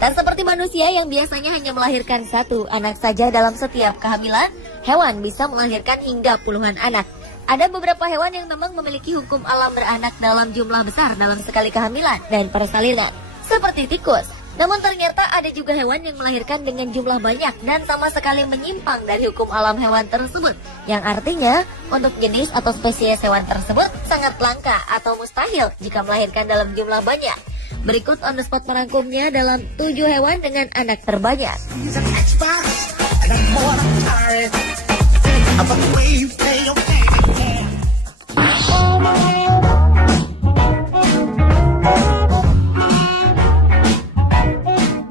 Tak seperti manusia yang biasanya hanya melahirkan satu anak saja dalam setiap kehamilan, hewan bisa melahirkan hingga puluhan anak. Ada beberapa hewan yang memang memiliki hukum alam beranak dalam jumlah besar dalam sekali kehamilan dan persalinan, seperti tikus. Namun ternyata ada juga hewan yang melahirkan dengan jumlah banyak dan sama sekali menyimpang dari hukum alam hewan tersebut, yang artinya untuk jenis atau spesies hewan tersebut sangat langka atau mustahil jika melahirkan dalam jumlah banyak. Berikut on the spot merangkumnya dalam 7 hewan dengan anak terbanyak.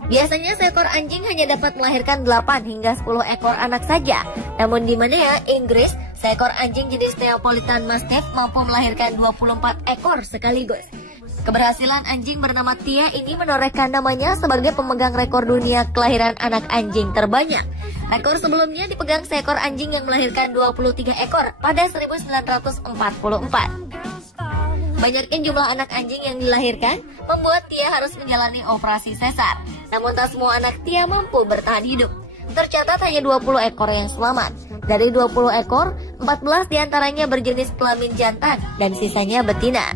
Biasanya seekor anjing hanya dapat melahirkan 8 hingga 10 ekor anak saja. Namun di mana ya, Inggris, seekor anjing jenis Neapolitan Mastiff mampu melahirkan 24 ekor sekaligus. Keberhasilan anjing bernama Tia ini menorehkan namanya sebagai pemegang rekor dunia kelahiran anak anjing terbanyak. Rekor sebelumnya dipegang seekor anjing yang melahirkan 23 ekor pada 1944. Banyaknya jumlah anak anjing yang dilahirkan membuat Tia harus menjalani operasi sesar. Namun tak semua anak Tia mampu bertahan hidup. Tercatat hanya 20 ekor yang selamat. Dari 20 ekor, 14 diantaranya berjenis kelamin jantan dan sisanya betina.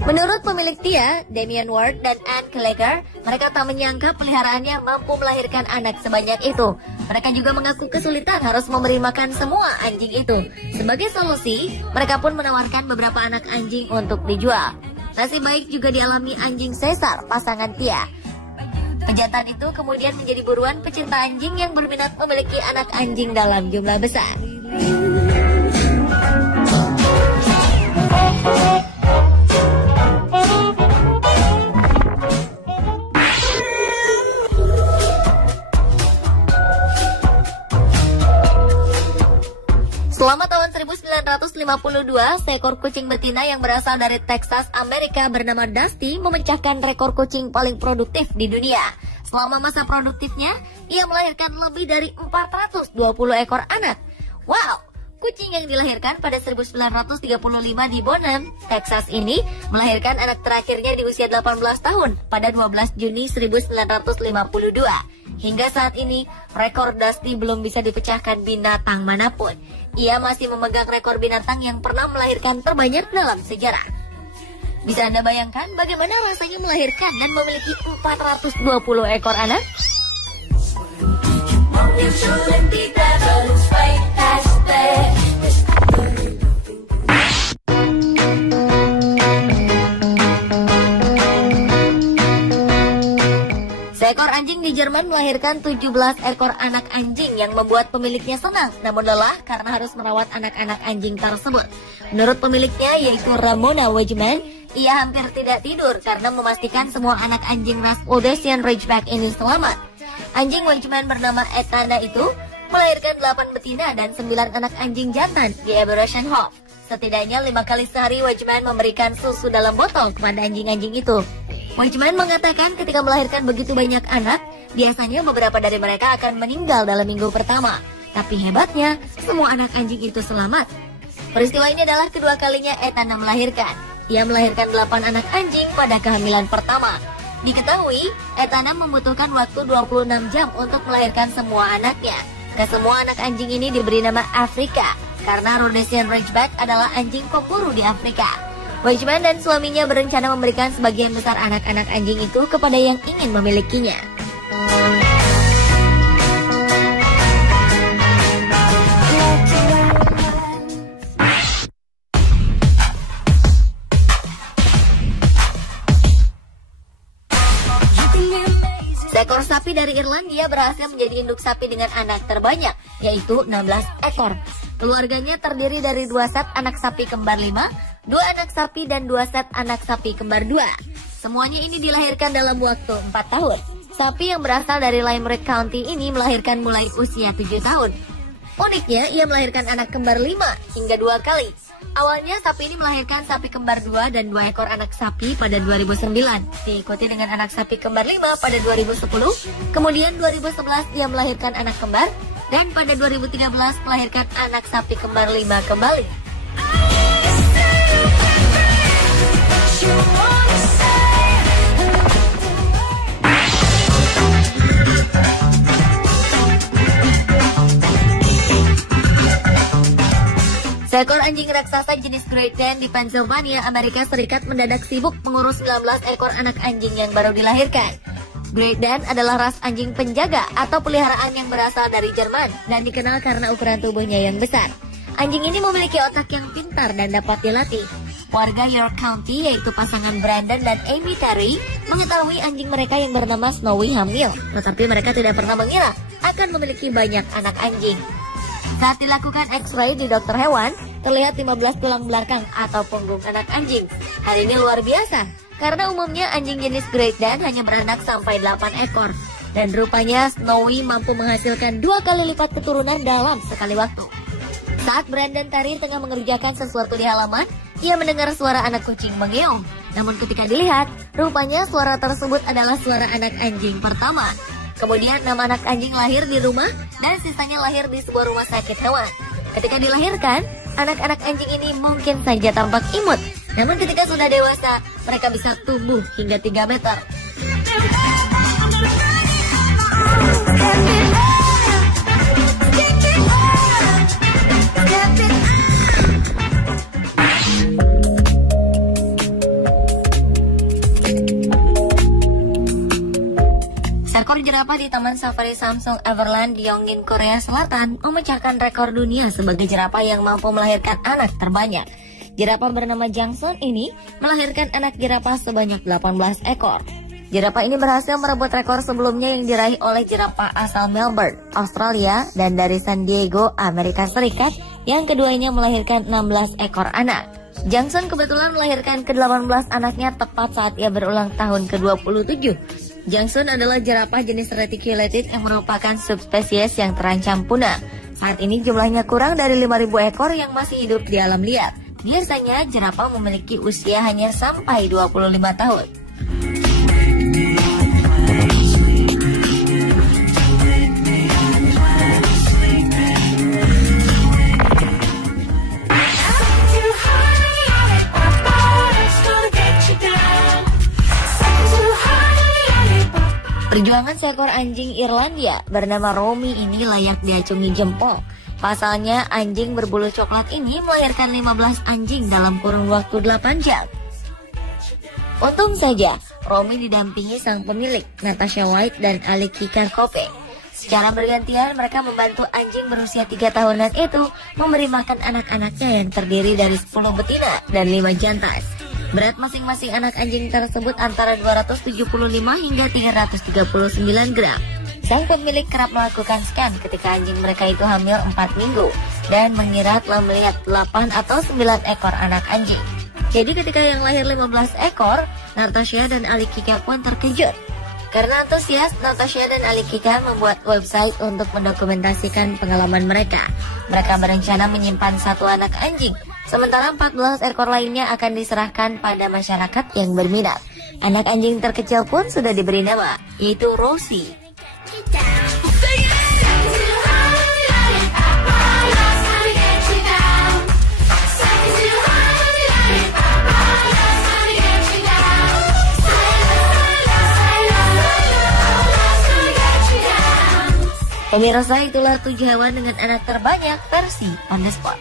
Menurut pemilik Tia, Damian Ward dan Anne Gallagher, mereka tak menyangka peliharaannya mampu melahirkan anak sebanyak itu. Mereka juga mengaku kesulitan harus memberi makan semua anjing itu. Sebagai solusi, mereka pun menawarkan beberapa anak anjing untuk dijual. Nasib baik juga dialami anjing Caesar, pasangan Tia. Pejantan itu kemudian menjadi buruan pecinta anjing yang berminat memiliki anak anjing dalam jumlah besar. Selama tahun 1952, seekor kucing betina yang berasal dari Texas, Amerika bernama Dusty memecahkan rekor kucing paling produktif di dunia. Selama masa produktifnya, ia melahirkan lebih dari 420 ekor anak. Wow! Kucing yang dilahirkan pada 1935 di Bonham, Texas ini melahirkan anak terakhirnya di usia 18 tahun pada 12 Juni 1952. Hingga saat ini, rekor Dusty belum bisa dipecahkan binatang manapun. Ia masih memegang rekor binatang yang pernah melahirkan terbanyak dalam sejarah. Bisa Anda bayangkan bagaimana rasanya melahirkan dan memiliki 420 ekor anak? Seekor anjing di Jerman melahirkan 17 ekor anak anjing yang membuat pemiliknya senang, namun lelah karena harus merawat anak-anak anjing tersebut. Menurut pemiliknya, yaitu Ramona Wegeman, ia hampir tidak tidur karena memastikan semua anak anjing ras Odessian Ridgeback ini selamat. Anjing Wegeman bernama Etana itu melahirkan 8 betina dan 9 anak anjing jantan di Ebershof. Setidaknya 5 kali sehari Wegeman memberikan susu dalam botol kepada anjing-anjing itu. Wegeman mengatakan ketika melahirkan begitu banyak anak, biasanya beberapa dari mereka akan meninggal dalam minggu pertama. Tapi hebatnya, semua anak anjing itu selamat. Peristiwa ini adalah kedua kalinya Etana melahirkan. Ia melahirkan 8 anak anjing pada kehamilan pertama. Diketahui, Etana membutuhkan waktu 26 jam untuk melahirkan semua anaknya. Kesemua anak anjing ini diberi nama Afrika, karena Rhodesian Ridgeback adalah anjing pemburu di Afrika. Wegeman dan suaminya berencana memberikan sebagian besar anak-anak anjing itu kepada yang ingin memilikinya. Seekor sapi dari Irlandia berhasil menjadi induk sapi dengan anak terbanyak, yaitu 16 ekor. Keluarganya terdiri dari 2 set anak sapi kembar 5, 2 anak sapi dan 2 set anak sapi kembar 2. Semuanya ini dilahirkan dalam waktu 4 tahun. Sapi yang berasal dari Limerick County ini melahirkan mulai usia 7 tahun. Uniknya, ia melahirkan anak kembar 5 hingga 2 kali. Awalnya sapi ini melahirkan sapi kembar 2 dan 2 ekor anak sapi pada 2009. Diikuti dengan anak sapi kembar 5 pada 2010. Kemudian 2011 ia melahirkan anak kembar. Dan pada 2013 melahirkan anak sapi kembar 5 kembali. Seekor anjing raksasa jenis Great Dane di Pennsylvania, Amerika Serikat mendadak sibuk mengurus 19 ekor anak anjing yang baru dilahirkan. Great Dane adalah ras anjing penjaga atau peliharaan yang berasal dari Jerman dan dikenal karena ukuran tubuhnya yang besar. Anjing ini memiliki otak yang pintar dan dapat dilatih. Warga York County, yaitu pasangan Brandon dan Amy Terry, mengetahui anjing mereka yang bernama Snowy hamil, tetapi mereka tidak pernah mengira akan memiliki banyak anak anjing. Saat dilakukan X-ray di dokter hewan, terlihat 15 tulang belakang atau punggung anak anjing. Hal ini luar biasa, karena umumnya anjing jenis Great Dane hanya beranak sampai 8 ekor. Dan rupanya Snowy mampu menghasilkan 2 kali lipat keturunan dalam sekali waktu. Saat Brandon Terry tengah mengerjakan sesuatu di halaman, ia mendengar suara anak kucing mengeong. Namun ketika dilihat, rupanya suara tersebut adalah suara anak anjing pertama. Kemudian 6 anak anjing lahir di rumah dan sisanya lahir di sebuah rumah sakit hewan. Ketika dilahirkan, anak-anak anjing ini mungkin saja tampak imut. Namun ketika sudah dewasa, mereka bisa tumbuh hingga 3 meter. Seekor jerapah di Taman Safari Samsung Everland di Yongin, Korea Selatan memecahkan rekor dunia sebagai jerapah yang mampu melahirkan anak terbanyak. Jerapah bernama Jackson ini melahirkan anak jerapah sebanyak 18 ekor. Jerapah ini berhasil merebut rekor sebelumnya yang diraih oleh jerapah asal Melbourne, Australia dan dari San Diego, Amerika Serikat yang keduanya melahirkan 16 ekor anak. Jackson kebetulan melahirkan ke-18 anaknya tepat saat ia berulang tahun ke-27. Jackson adalah jerapah jenis reticulated yang merupakan subspesies yang terancam punah. Saat ini jumlahnya kurang dari 5.000 ekor yang masih hidup di alam liar. Biasanya jerapah memiliki usia hanya sampai 25 tahun. Perjuangan seekor anjing Irlandia bernama Romy ini layak diacungi jempol. Pasalnya, anjing berbulu coklat ini melahirkan 15 anjing dalam kurun waktu 8 jam. Untung saja, Romy didampingi sang pemilik, Natasha White dan Aliki Karkove. Secara bergantian, mereka membantu anjing berusia 3 tahunan itu memberi makan anak-anaknya yang terdiri dari 10 betina dan 5 jantan. Berat masing-masing anak anjing tersebut antara 275 hingga 339 gram. Sang pemilik kerap melakukan scan ketika anjing mereka itu hamil 4 minggu dan mengira telah melihat 8 atau 9 ekor anak anjing. Jadi ketika yang lahir 15 ekor, Natasha dan Alikika pun terkejut. Karena antusias, Natasha dan Alikika membuat website untuk mendokumentasikan pengalaman mereka. Mereka berencana menyimpan 1 anak anjing, sementara 14 ekor lainnya akan diserahkan pada masyarakat yang berminat. Anak anjing terkecil pun sudah diberi nama, yaitu Rosie. Pemirsa, itulah 7 hewan dengan anak terbanyak versi On The Spot.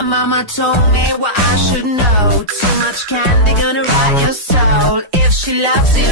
Mama told me what I should know. Too much candy gonna rot your soul. If she loves you